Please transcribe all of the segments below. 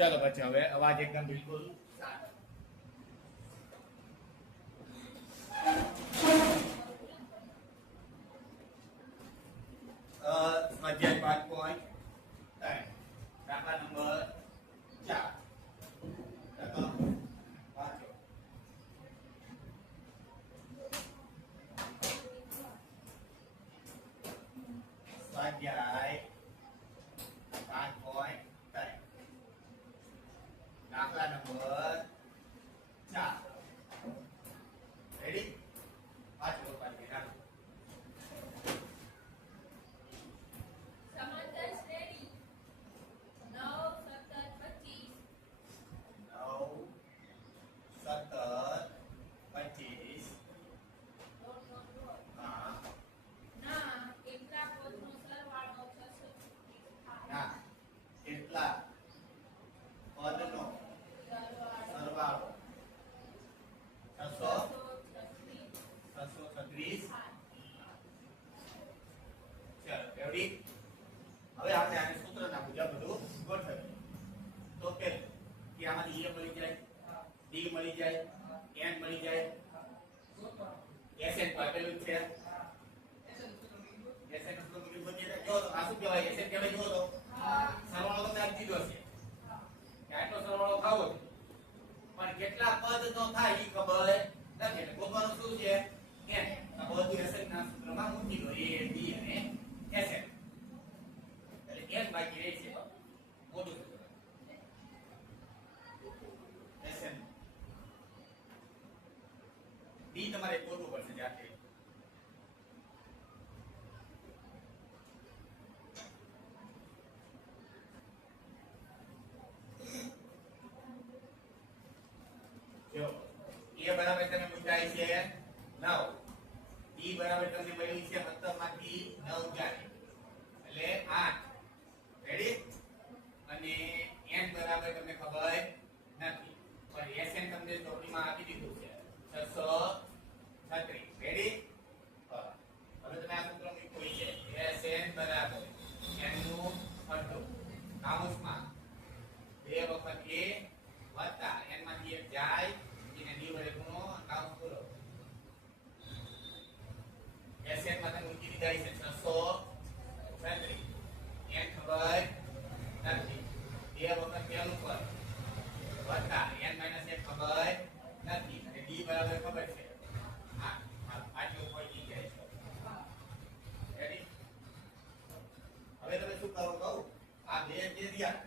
ચાલો પછી હવે અવાજ એકદમ બિલકુલ શાંત. સ્વાધ્યાય 5.3 દાખલા નંબર 4. વાંચો. સ્વાધ્યાય 5.3 દાખલા નંબર 4. રેડી? વાંચો પાછી રાખો. સમાંતર શ્રેણી 9 17 25 હા ના કેટલા પદનો સરવાળો 636 થાય ના કેટલા પદનો સરવાળો 636 ચાલો રેડી. હવે આપણે આને સૂત્રના મુજબ બધું ગોઠવીએ. તો પેલું કે આમાંથી એ મળી જાય, ડી મળી જાય, એન મળી જાય, એસએન તો આપેલું જ છે. એસએન નું સૂત્ર કીધું છે જો તો આ શું કહેવાય? એસએન કહેવાય જો તો સરવાળો તમે આપ દીધો છે કે આટલો સરવાળો થાવો છે, પણ કેટલા પદ નો થાય એ ખબર નથી. એટલે ગોતવાનું શું છે? એન. આ બધું એસએન ના સૂત્રમાં મૂકી દો, એ ડી અને એસએન. એટલે એન બાકી રહે છે મોટું સૂત્ર એસએન. ડી તમારે ગોતવું પડશે જાતે. જો એ બરાબર તમે મૂકાય છે 9, ડી બરાબર તમને મળ્યું છે 17 માંથી 9 જાય એટલે 8. રેડી? અને n બરાબર તમને ખબર નથી, પણ એસએન તમને ચોપડીમાં આપી દીધું છે 636. રેડી? હવે તમે આ સૂત્ર મૂક્યું છે એસએન બરાબર n નું અડધું કાઉન્સમાં 2 વખત a વત્તા n માંથી 1 જાય એને d વડે ગુણો કાઉન્સ પૂરો. એસએન માં તમે મૂકી દીધા છે 636. n ખબર નથી, 2 વખત પહેલું પદ વત્તા n - 1 ખબર નથી અને d બરાબર ખબર છે 8. આટલું પહોંચી જાય છે. રેડી? હવે તમે શું કરો કહું? આ બે જે રહ્યા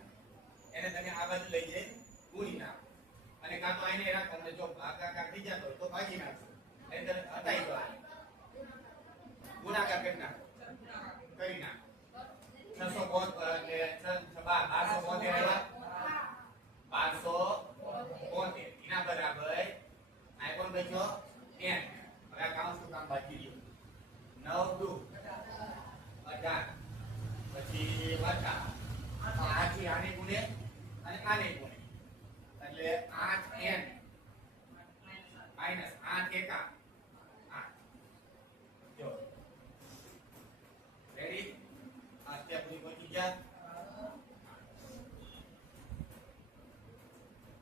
એને તમે આ બાજુ લઈ જઈ ગુણી નાખો, અને કાં તો આને રાખો અને જો ભાગાકાર થઈ જતો હોય તો ભાગી નાખો, નહીંતર હટાઈ દો. આને ગુણાકાર કરી નાખો, કરી નાખો. 672 એટલે 1272 આવ્યા, 1272 એના બરાબર આ કોણ બચ્યો? n. હવે આ કાઉન્સ નું કામ બાકી રહ્યું. 9 દુ 18 પછી વત્તા આથી આને ગુણે અને આને ગુણે એટલે 8n માઈનસ 8 એકા 8. જો રેડી? આ સ્ટેપ ની પહોંચી ગયા.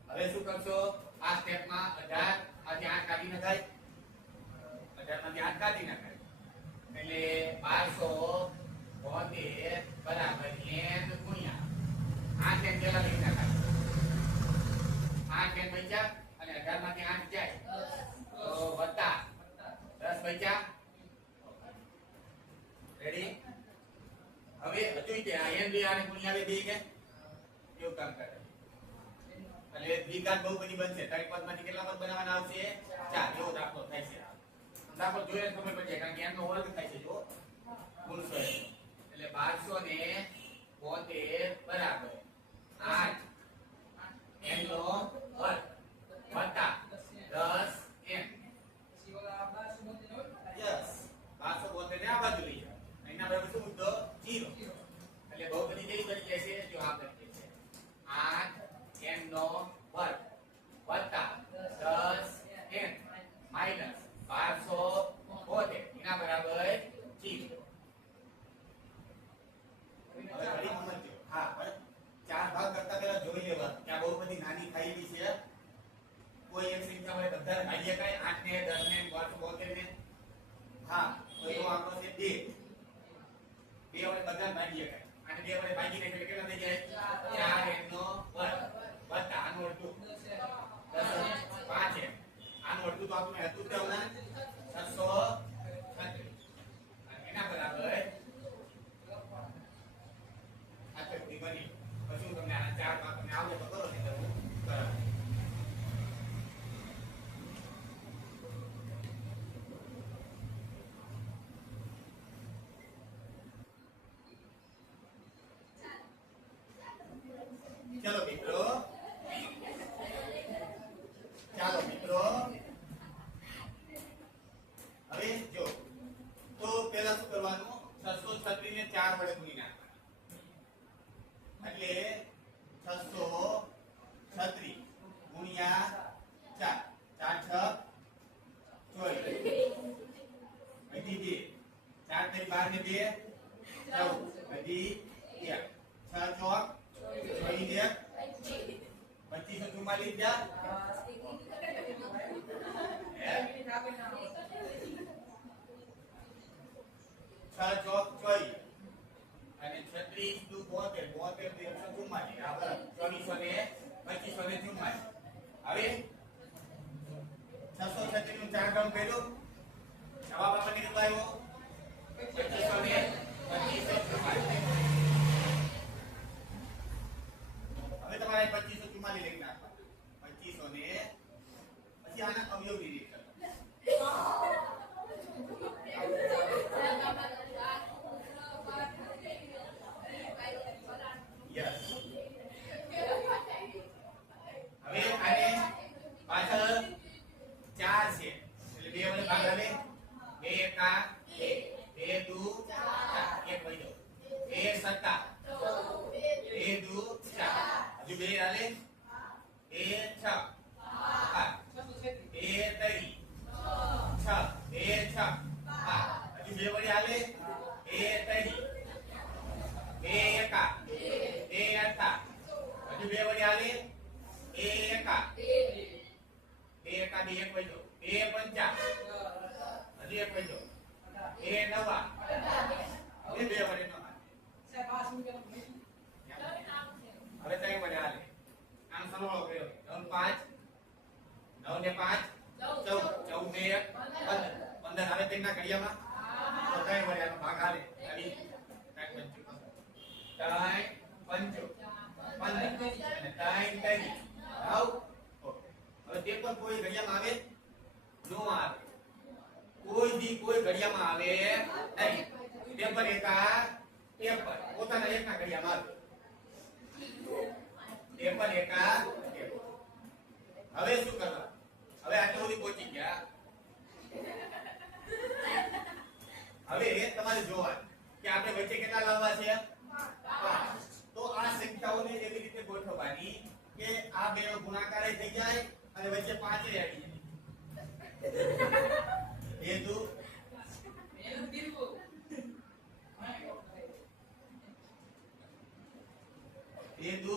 હવે શું કરશો? આ સ્ટેપ માં 18 માંથી 8 કાઢી નખાય, 18 માંથી 8 કાઢી નખાય એટલે 1272 બરાબર n ગુણ્યા 8 n પેલા લઈ નખાય, 8 n બચ્યા અને 18 માંથી 8 જાય તો વત્તા 10 બચ્યા. રેડી? હવે હજુ તે આ n બે આને ગુણ્યા બે કે કેવું કામ કરે? એટલે દ્વિઘાત બહુપદી બનશે. ત્રણ પદમાંથી કેટલા પદ બનાવવાના આવશે? 4. એવો દાખલો થાય છે. દાખલો જોઈએ તો ખબર પડશે, કારણ કે n નો વર્ગ થાય છે. જો ગુણશો એટલે 1272 બરાબર 8 n નો વર્ગ વત્તા 10 n. યસ, 1272 ને આ બાજુ લઈ જાઓ. એના બરાબર શું મુદ્દો? 0. એટલે બહુપદી કેવી બની જાય છે? જો આ બની જાય છે 8 n નો વર્ગ વત્તા 10 n માઈનસ 1272 એના બરાબર 0. હવે ફરી સમજો. હા, 4 ભાગ કરતા પહેલા જોઈ લેવા કે આંકડો છે 2 2 વડે બધા ભાગી શકાય અને 2 વડે ભાગીને એટલે કેટલા થઈ જાય 4 n નો વર્ગ વત્તા આનું અડધું 10 5 n આનું અડધું તો આપણે હતું તે હમણાં 636 અને એના બરાબર આ તો બની પછી હું તમને આના ચાર ભાગ તમને આવડે તો કરો ને તો હું કરાવું. ચલો મિત્રો હવે જો તો પહેલા શું કરવાનું 636 ને 4 વડે ગુણી નાખવાનું એટલે 636 ગુણ્યા 4 4 6 24 વધી 2 4 12 ને 2 14 વધી 1 6 ચોક 21 2544 જા ચોક 24 અને 36 દુ 72 72 144 આ બરાબર 2400 ને 2544 હવે 636 નું 4 ગણ કર્યું જવાબ આપણને કેટલો આવ્યો 2500 ને 2544 હવે તમારે 2544 લખી નાખવા 2500 ને પછી આના અવયવની રીત યસ હવે આને પાછળ 4 છે એટલે 2 વડે ભાગ આવે 2 એકા 2 2 દુ 4 1 વઈ જાવ 2 7 2 દુ 4 હજુ 2 આલે 2 6 8 2 3 6 2 6 8 હજુ 2 વડે આલે 2 3 2 એકા 2 8 હજુ 2 વડે આલે 2 એકા 2 એકા 2 1 વઈ જાવ 2 પંચા હજુ 1 વઈ જાવ 2 નવા હવે 2 વડે નો હવે 3 વડે આલે આમ સરવાળો કર્યો 9 5 9 ને 5 14 14 ને 1 15 હવે તેના ઘડિયામાં તો 3 વડે આનો ભાગ આલે આવી 3 5 15 અને 3 3 આવ હવે તે પણ કોઈ ઘડિયામાં આવે નો આવે કોઈ દી કોઈ ઘડિયામાં આવે નહીં પેપર એકા પેપર પોતાના એકના ઘડિયામાં આવે પેપર એકા હવે શું કરવા હવે આટલું સુધી પહોંચી ગયા હવે તમારે જોવાનું કે આપણે વચ્ચે કેટલા લાવવા છે 5 તો આ સંખ્યાઓને એવી રીતે ગોઠવવાની કે આ બે ગુણાકાર થઈ જાય અને વચ્ચે 5 આવી જાય એ દુ એ દુ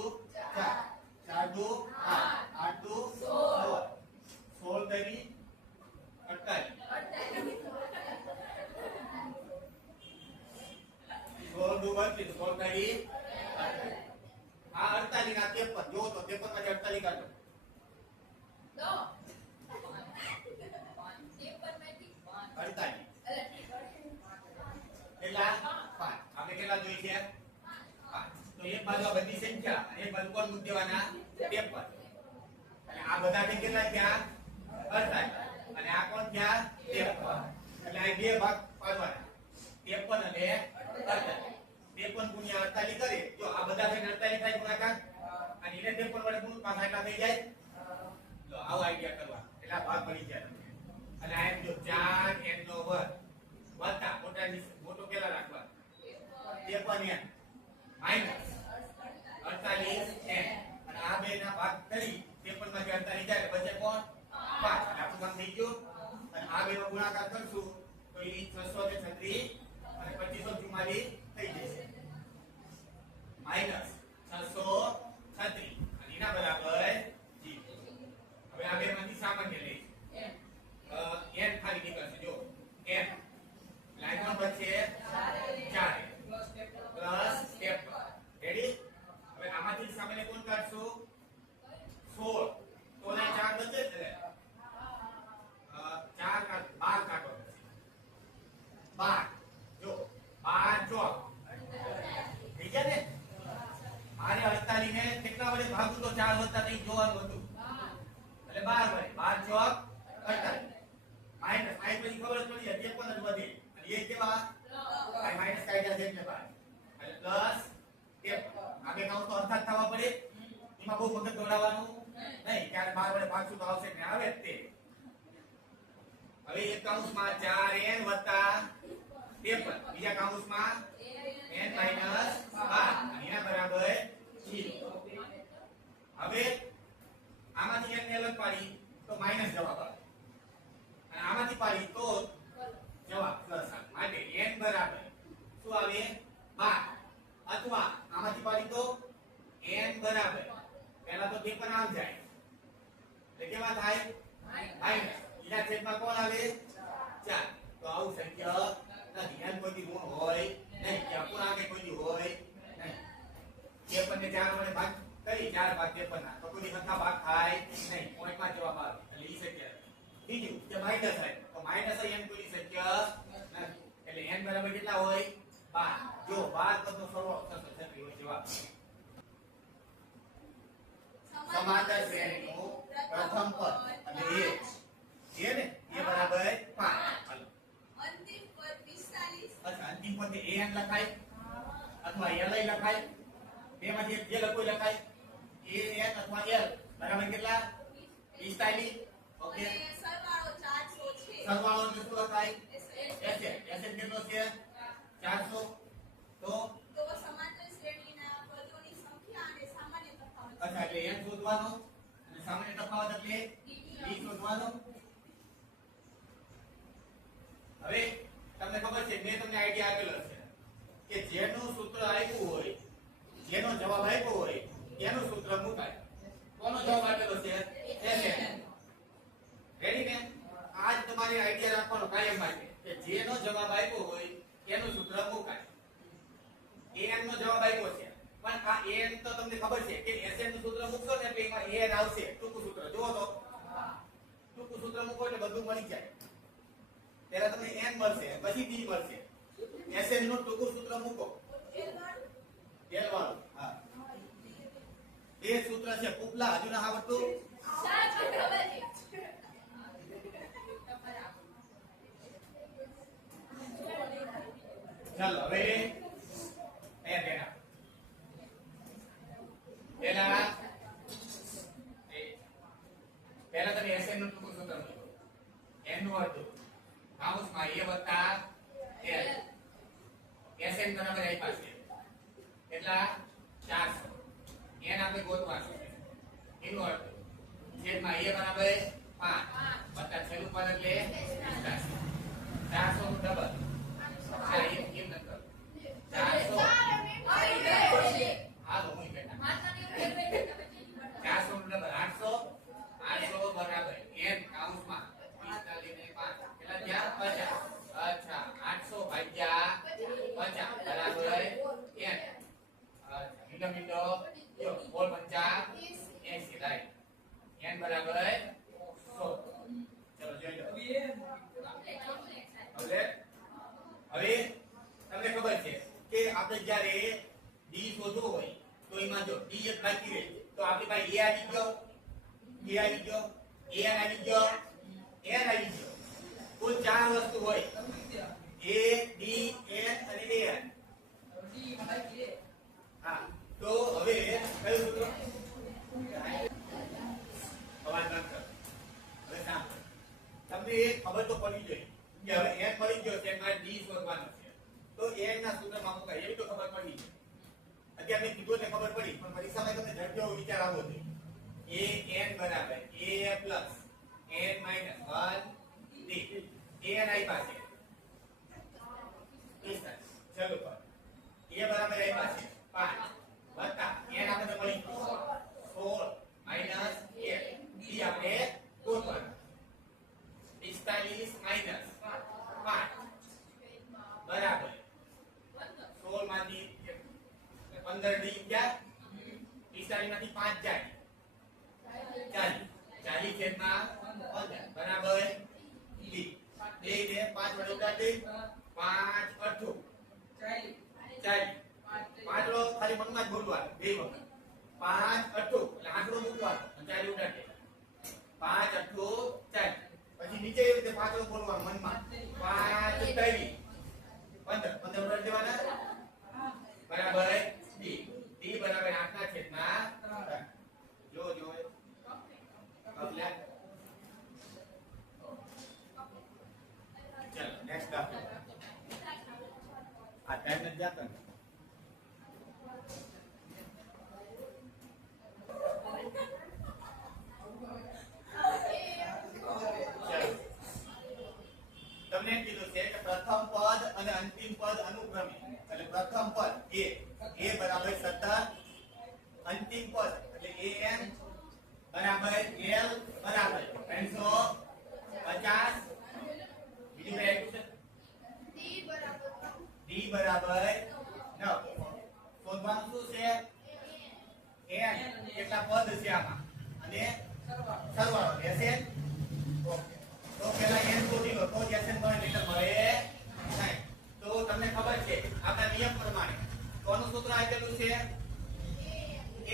4 4 દુ 8 8 દુ 16 16 તરી 48 16 દુ 32 16 તરી 48 આ 48 ના 53 જો તો 53 માંથી 48 કાઢો દો 48 કેટલા 5 આપણે કેટલા જોઈ છે 5 તો એક બાજુ આ બધી સંખ્યા અને એક બાજુ કોણ મૂકી દેવાના 53 અને આ બધા ને કેટલા થયા 48 અને આ કોણ થયા 53 એટલે આ બે ભાગ પાડવાના 53 અને 48 53 ગુણ્યા 48 કરે જો આ બધા થઈને 48 થાય ગુણાકાર અને એને 53 વડે ગુણ પાછા એટલા થઈ જાય લો આવો આઈડિયા કરવા એટલે આ ભાગ મળી જાય અને આ જો 4 n નો વર્ગ વત્તા મોટો કેટલા રાખવા 53 n માઈનસ 48 n અને આ બે ના ભાગ કરી 53 માંથી 48 જાય બચે કોણ 5 અને આપણું કામ થઈ ગયું અને આ બે નો ગુણાકાર કરશું તો એ 636 અને 2544 થઈ જશે માઈનસ 636 અને એના બરાબર g હવે આ બે માંથી સામાન્ય લઈશું n ખાલી નીકળશે જો n લાઈન નંબર છે 4 પ્લસ સ્ટેપ રેડી હવે આમાંથી સામેને કોણ કાઢશું 16 તો ને 4 બચે છે 4 કાઢ 12 કાઢો 12 જો 12 ચોક થઈ ગયા ને મારે 48 ને કેટલા વડે ભાગું તો 4 વત્તા નહીં જોવાનું હતું એટલે 12 વડે 12 ચોક 48 માઈનસ આઈ પછી ખબર જ પડી જાય 53 જ વધે અને એ કેવા આઈ માઈનસ કાઢ્યા છે એટલે 12 એટલે પ્લસ 53 આ બે કાઉન્ટ તો અર્થાત થવા પડે એમાં બહુ મગજ દોડાવવાનું નહીં ક્યારે 12 વડે ભાગશું તો આવશે ને આવે જ તે હવે એક કાઉન્સમાં 4n વત્તા 53 બીજા કાઉન્સમાં n માઈનસ 12 અને એના બરાબર 0 હવે આમાંથી n ને અલગ પાડી તો માઈનસ જવાબ આવે અને આમાંથી પાડી તો જવાબ પ્લસ આવે માટે n બરાબર શું આવે 12 અથવા આમાંથી પાડી તો n બરાબર પહેલા તો તે પણ આમ જાય એટલે કેવા થાય માઈનસ એના છેદમાં કોણ આવે 4 તો આવું શક્ય નથી n કોઈ ઋણ હોય નહીં કે અપૂર્ણાંક કોઈ હોય નહીં 53 ને 4 વડે ભાગ કરી 4 ભાગ 53 ના તો કોઈ સંખ્યા ભાગ થાય નહીં પોઈન્ટમાં જવાબ આવે એટલે ઈ શક્ય બીજું કે માઈનસ થાય તો માઈનસ n કોઈ શક્ય નથી એટલે n બરાબર કેટલા હોય 12 જો 12 પદનો સરવાળો થશે એટલે હોય જવાબ સમાંતર શ્રેણીનું પ્રથમ પદ અને એ ને એ બરાબર 5 અંતિમ પદ 45 અચ્છા અંતિમ પદ an લખાય અથવા li લખાય બેમાંથી જે લખોય લખાય an અથવા l બરાબર કેટલા 45 ઓકે અને સરવાળો 400 છે સરવાળો શું લખાય SS. sn કેટલો છે 400 તો સમાંતર શ્રેણીના પદોની સંખ્યા અને સામાન્ય તફાવત અચ્છા એટલે n શોધવાનો અને સામાન્ય તફાવત એટલે d શોધવાનો હવે તમને ખબર છે મેં તમને આઈડિયા આપેલો છે કે જેનું સૂત્ર આપ્યું હોય જેનો જવાબ આપ્યો હોય એનું સૂત્ર મુકાય કોનો જવાબ આપેલો છે SN રેડી ને આજ તમારે આઈડિયા રાખવાનો કાયમ માટે કે જેનો જવાબ આપ્યો હોય એનું સૂત્ર મુકાય an નો જવાબ આપ્યો છે પણ આ an તો તમને ખબર છે કે SN નું સૂત્ર મૂકશો ને એટલે એમાં an આવશે ટૂંકું સૂત્ર જુઓ તો ટૂંકું સૂત્ર મૂકો એટલે બધું મળી જાય પહેલા તમને n મળશે પછી d મળશે SN નું ટૂંકું સૂત્ર મૂકો l વાળું હા એ સૂત્ર છે ઉપલા હજુ ના આવડતું ચાલો હવે અહીંયા પહેલા તમે SN નું ટૂંકું સૂત્ર મૂકો n નું અડધું કાઉન્સમાં a વત્તા l SN બરાબર આઈ પાસે એટલા 400 n આપણે ગોતવાનું છે એનું અર્થ છેદમાં a બરાબર 5 વત્તા છેલ્લું પદ એટલે 400 નું ડબલ આ એક કેમ ન કરો 400 હાલો હું બેટા 400 નું ડબલ 800 બરાબર n કાઉન્સમાં 45 ને 5 કેટલા થયા 50 અચ્છા 800 ભાગ્યા 50 બરાબર n અચ્છા મીંડો જો બોલ 50 80 રાઈટ n બરાબર 100 ચલો જોઈ લો હવે તમને ખબર છે કે આપણે જ્યારે d શોધવું હોય તો એમાં જો d એક બાકી રહે તો આપણી પાસે a આવી ગયો n આવી ગયો n આવી ગયો કુલ 4 વસ્તુ હોય a d n અને an હા તો હવે કયું સૂત્ર અવાજ બંધ કરો હવે સાંભળો તમને એક ખબર તો પડી ગઈ કે હવે n મળી ગયો છે મારે d શોધવાનો છે તો n ના સૂત્રમાં મુકાય એવી તો ખબર પડી છે અત્યારે મેં કીધું ને ખબર પડી પણ પરીક્ષામાં તમને ઝડપી વિચાર આવવો જોઈએ an બરાબર a plus n minus 1 d an આઈ પાસે ચલો પર a બરાબર આઈ પાસે 5 વત્તા n આપણે મળી 16 માઈનસ 1 d આપણે ગોતવાનું 45 માઈનસ 5 બરાબર 15 ડી ગયા 45 માંથી 5 જાય 40 40 છેદમાં 15 બરાબર ડી બે ને 5 વડે ઉડાડી 5 અઠ્ઠું 40 5 લો ખાલી મનમાં જ બોલવાનું બે વખત 5 અઠ્ઠું એટલે આંકડો મૂકવાનો 40 ઉડાડી 5 અઠ્ઠું 40 પછી નીચે એવી રીતે 5 લો બોલવાનું મનમાં 5 30 15 ઉડાડી દેવાના બરાબર ડી ડી બરાબર 8 ના છેદમાં 3 જો અગલા ચલો નેક્સ્ટ દાખલો આ ટાઈમ નથી જાતો ને તમને એમ કીધું છે કે પ્રથમ પદ અને અંતિમ પદ અનુક્રમે એટલે પ્રથમ પદ a બરાબર 17 અંતિમ પદ એટલે am બરાબર l બરાબર 350 બીજું કઈ આપ્યું છે d બરાબર 9 શોધવાનું શું છે n કેટલા પદ છે આમાં અને સરવાળો લેશે ઓકે તો પહેલા n શોધી લો તો જ n મળે નહીતર મળે નહીં તો તમને ખબર છે આપણા નિયમ પ્રમાણે કોનું સૂત્ર આપેલું છે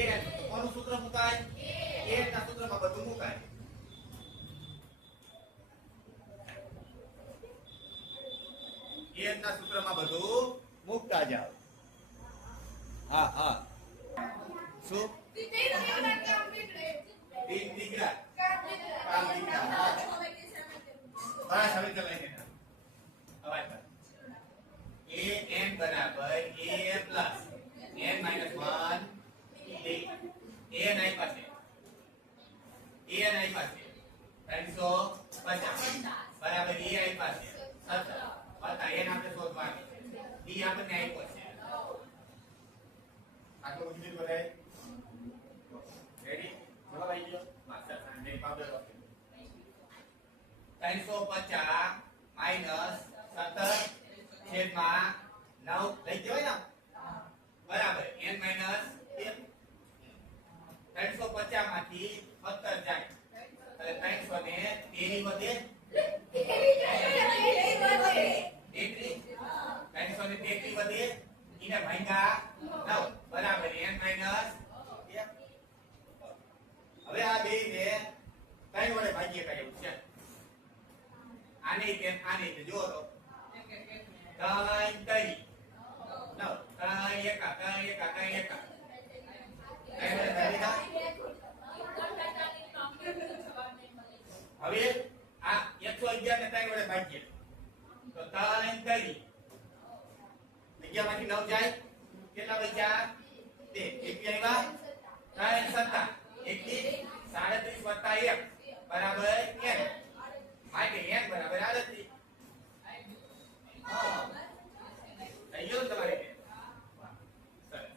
n કોનું સૂત્ર મુકાય n ના સૂત્રમાં બધું મુકાય n ના સૂત્રમાં બધું મુકતા જાવ હા શું તીન દીકરા કામ દીકરા બરાબર હવે ચલાઈ દેના અવાજ પર an બરાબર a plus n minus 1 d an આઈ પાસે 350 બરાબર e આઈ પાસે 17 બતા n આપણે શોધવાનું d આપણને આપ્યો છે આટલું બધું બરાબર રેડી જવાબ આવી ગયો માસ્ટર સાંજે પાવડર 350 માઈનસ 17 છેદમાં 9 લઈ જવાય ને બરાબર n માઈનસ 1 350 માંથી 17 જાય એટલે 313 વધે 333 વધે ઈને ભાગ્યા 9 બરાબર n માઈનસ 1 હવે આ બે ને 3 વડે ભાગીએ કાઢ્યું છે આને જો તો 3 કરી 9 3 એકા 3 એકા 3 એકા 3 વડે ભાગી હવે આ 111 ને 3 વડે ભાગીએ તો 3 કરી જગ્યામાંથી 9 જાય કેટલા બચ્યા 2 એક આવ્યા 3 7 એકથી 37 વત્તા 1 બરાબર n માટે n બરાબર 38 થઈ ગયો તમારે સરસ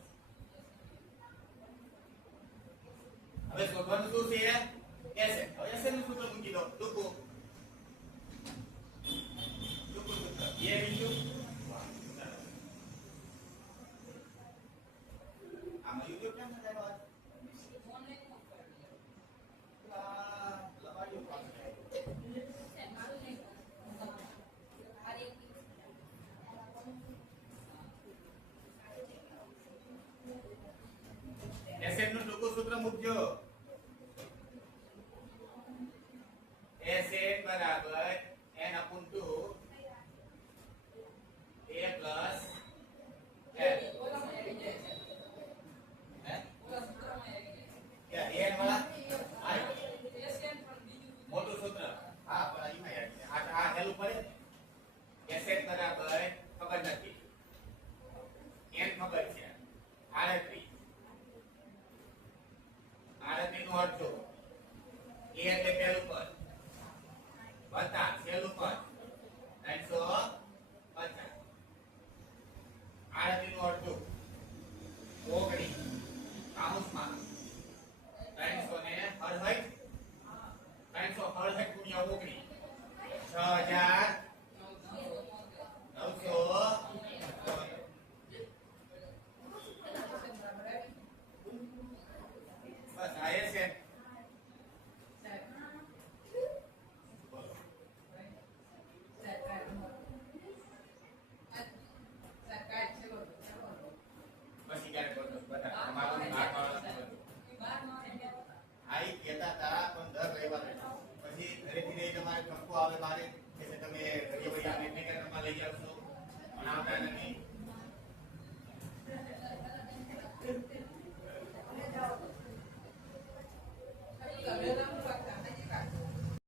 હવે શોધવાનું શું છે s હવે s નું સૂત્ર મૂકી દો લખો સૂત્ર એ બીજું આમાં YouTube કેમ થાય વાત એસએન નું ટૂંકું સૂત્ર મૂકજો એસએન બરાબર n upon 2 a plus l क्या n वाला મોટું સૂત્ર હા પણ અહીંયા યાદ આ હેલું પડે એસએન બરાબર ખબર નથી n ખબર છે 38 આવે બારે કે તમે ઘડીએ વળી આ મેગ્નેટાઇઝરમાં લઈ આવશો પણ આવતા નથી